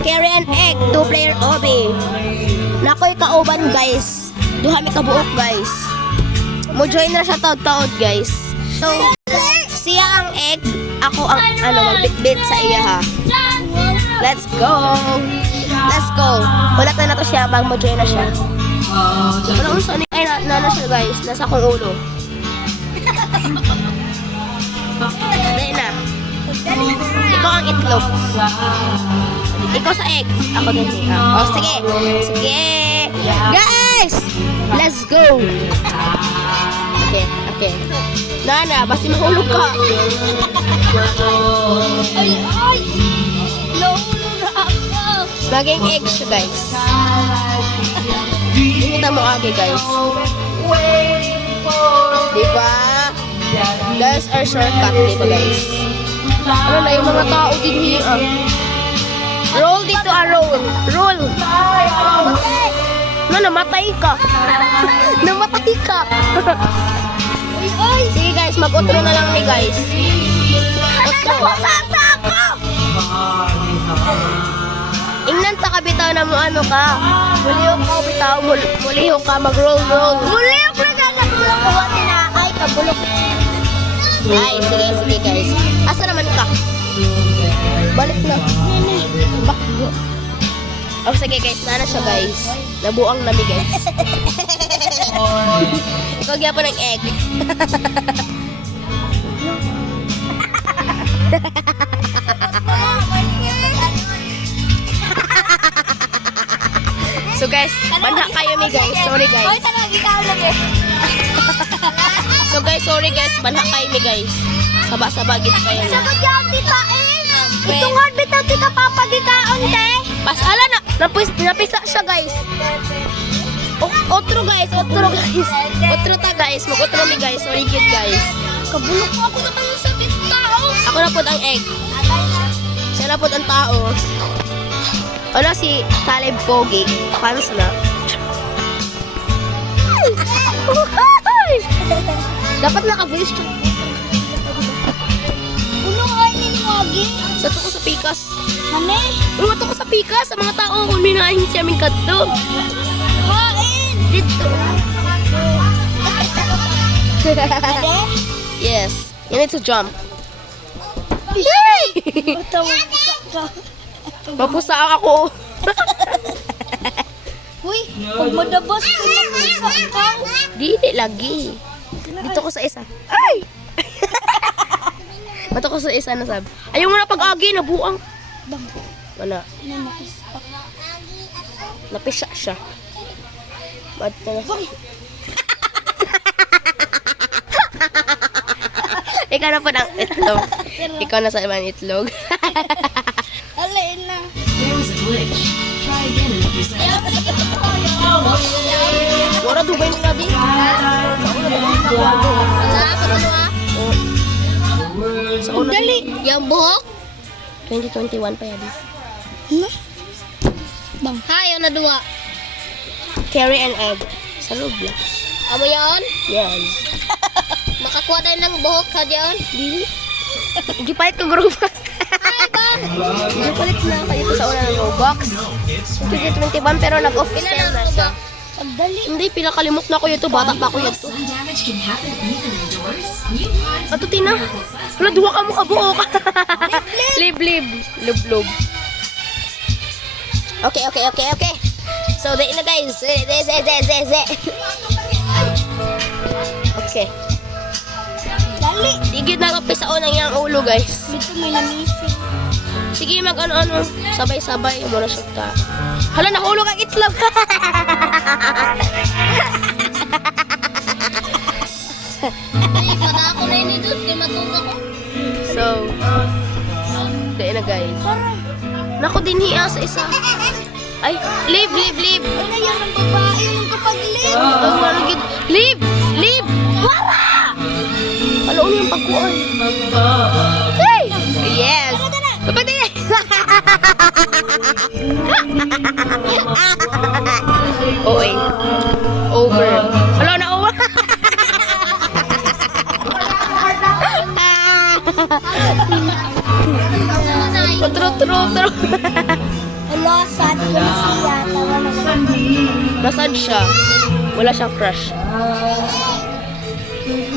Carry and egg, 2-player obi. Nakoy kauban guys. Duha mi kabuok guys. Mo join na siya taod-taod guys. So, siya ang egg, ako ang magbitbit sa iya ha. Let's go. Let's go. Hulat na to siya bang mo join na siya. Wala kung saan ay na siya guys, nasa akong ulo. Dahil na. Ikaw ang itlog. Ikaw sa egg. Ako din eh. Oh, sige. Sige. Guys! Let's go. Okay, okay. Nana, basta mahulog ka. Ay, ay! Nahulog na ako. Naging egg siya, guys. Hindi mo agi, guys. Diba? Guys are shortcut, diba, guys? Ano na yung mga tao din hiya? Roll dito roll. Roll. No, namatay ka. Namatay ka. Sige guys, mag-outro na lang ni guys. Outro. Ingnan ta kabitaw na mo ano ka. Mulihok ka bitaw, mulihok ka mag-roll. Mulihok na gana bulok ko na ay kabulok. Ay, sige guys. Asa naman ka? Balik na. Bakbo. Oh, sige guys, nana siya guys. Nabuang nami guys. Ikaw gyapon ng egg. So guys, banha kayo mi guys. Sorry guys. So guys, sorry guys, banha kayo mi guys. Saba-saba gid kayo. Sagot yan, tita eh. Itungod bitaw kita papagikaon te. Pasala na, napisa siya guys. Outro guys. Outro ta guys, mag-outro mi guys. Sorry good guys. Kabulok ko ako naman sa tao. Ako na po ang egg. Siya na po ang tao. Ano si Talib Pogi? Fans na. Dapat naka-voice chat. Ulong ay ninuwagi. Sa to ko sa pikas. Hane? Ulo to ko sa pikas sa mga tao kung minahin siya aming kadto. Kain. Dito. Hane? Yes. You need to jump. Patawag ka. Mapusa ako. Uy, pag madabas ko na ka. Dili lagi. Dito ko sa isa. Ay! Bato ko sa isa na sabi. Ayaw mo na pag-agi, nabuang. Bang, Wala. namakispak. Napisa siya. Ba't na? Ikaw na po ng itlog. Ikaw na sa ibang itlog. Alin na. There was a glitch. Try again in a few seconds. Wala dubay nila din. Sa una. Dali. Yung buhok. 2021 pa yan. Bang. Hayo na duwa. Carry and egg. Sa loob lang. Amo yan? Yes. Makakuha tayo ng buhok ka dyan? Dili. Hindi palit ko Robux. Ay ba? Hindi palit na kayo sa una ng Robux. 2021 pero nag-off sale na siya. Ang dali. Hindi, pinakalimot na ko ito. Bata pa ko ito. Sun damage can happen even indoors. New Pines Ato, Tina. Wala, duwa ka mo kabuo ka. Lib. Lub. Okay. So, dahil na guys. Okay. Dali. Digid na kape sa unang yung ulo guys. Dito may namising. Sige, mag-ano-ano. Sabay-sabay. Muna siya ta. Hala, nahulog ang itlog. Ay, kada ako na yun dito. Di matulog ako. So, dahil na guys. Naku, dinhiya sa isa. Ay, leave. Ano yan ang babae? Yung kapag-live. Oh, wala gid. Leave. Wara! Ano yung pagkuhan? Hey! Yes! Kapag din! Okay. Over. Hello na over. True. Hello, sad ko na siya. Tawa na. Nasaan siya? Wala siyang crush.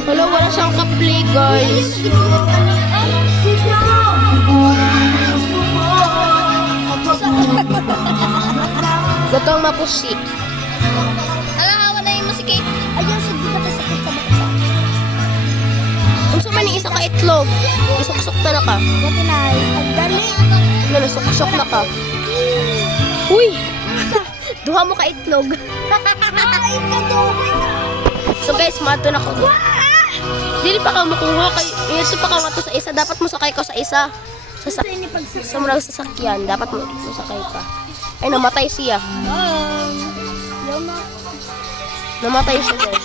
Wala siyang kaplay, guys. Gotong mapusi. Alahawa na yung musiki. Ayun, sige ka sakit sa mata. Kung saan isa ka itlog, isok-sok na ka. Buti na, pagdali. Nasok na ka. Uy! Duha mo ka itlog. Ay, katubig. So guys, mato na ko. Dili pa ka makuha kay ito pa ka mato sa isa. Dapat mo sakay ko sa isa. Sa murag sasakyan, dapat mo sakay ka. Ay, namatay siya. Yung na. Namatay siya, guys.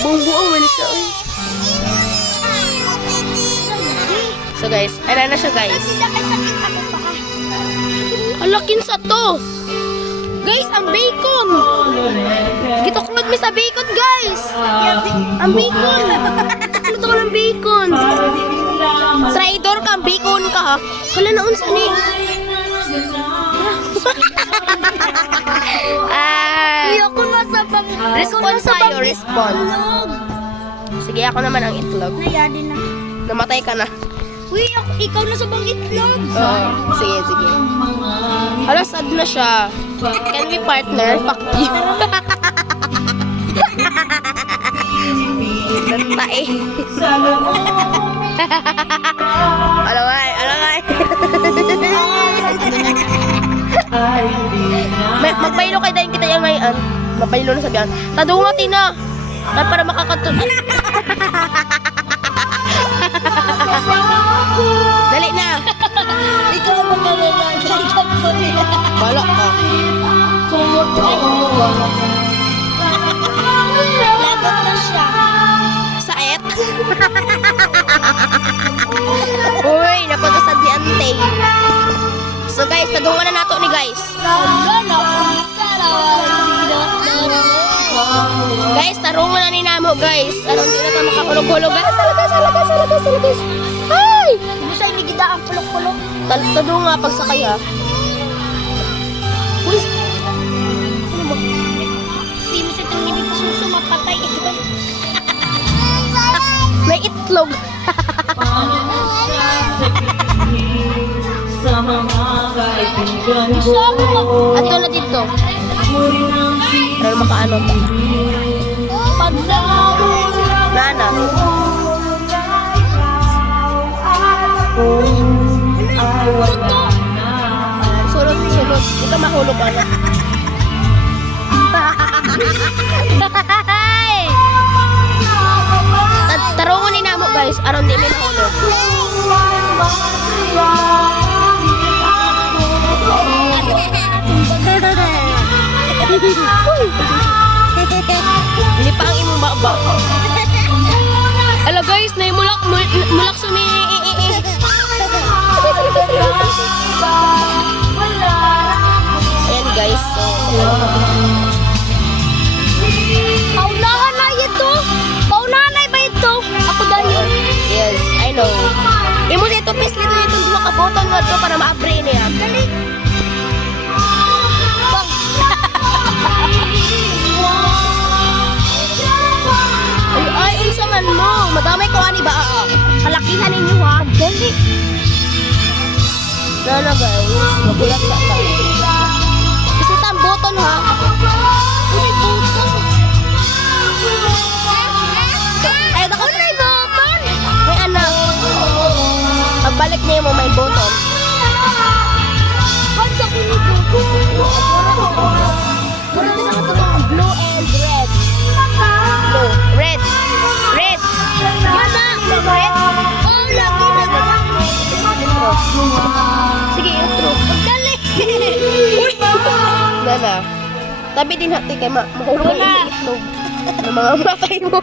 Buong-buong wala siya. Uy. So guys, ano na siya, guys. Sakit ako pa. Alakin sa to. Guys, ang bacon. Gituklod mi sa bacon, guys. Ang bacon. Gituklod ako ng bacon. Traidor ka, bacon ka ha. Wala na unsa ni. Ayoko na sa pag... Respond tayo, respond. Sige, ako naman ang itlog. Nayadi na. Namatay ka na. Uy, ikaw na sa bang itlog. Oo, sige. Hala, sad na siya. Can we partner? Fuck you. Tae. Alangay. Magbaylo kay dahin kita yung ngayon. Magbaylo na sabihan. Tadungatin na. Para makakatun. Dali na. Ikaw ang maglalagay ka po nila. Bala ka. Lagot na siya. Saet. Uy, napunta sa diante. So guys, tadungan na nato ni guys. Guys, tarungan na ni namo guys. Anong di na tayo makahulog-hulog. Salagas. Ay! Hindi siya inigida ang pulok-pulok. Tadunga pagsakay ha. Uy, Hindi mo sa itong ibig suso mapatay ito. may itlog. Ato na dito. Pero makaano pa. Nana. Sulot. Hindi ka mahulog ano. Tarungon ni namo guys. Aron di may mahulog. Hindi pa ang imong baba. Ala guys, mulak sa ni. Ayan guys. So, Paunahan na ito. Paunahan na ba ito? Ako dahil. yes, I know. Imo dito pislit na itong dua ka button nga to para ma-abre niya. Dali. Bang. Ay, unsa man mo? Madamay ko ani ba? Kalakihan ninyo ha. Dali. Na guys, magulat sa ta. Isita ang button ha. Uy, button. Ay, dako na button. May anak. Pagbalik niya mo may button. Kansa ko ni button. Wala na sa totoo blue and red. Blue, red. Red. Yan na. Red. Oh, lagi na ba? Sige, intro. Dali. Nana. Tabi din hati kay mahulog Wala. ang itlog. Na mga matay mo.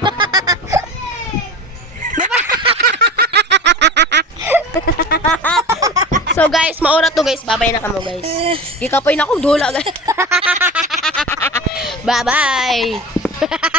So guys, maura to guys. Babay na kamo guys. Gikapoy na akong dula guys. Bye-bye.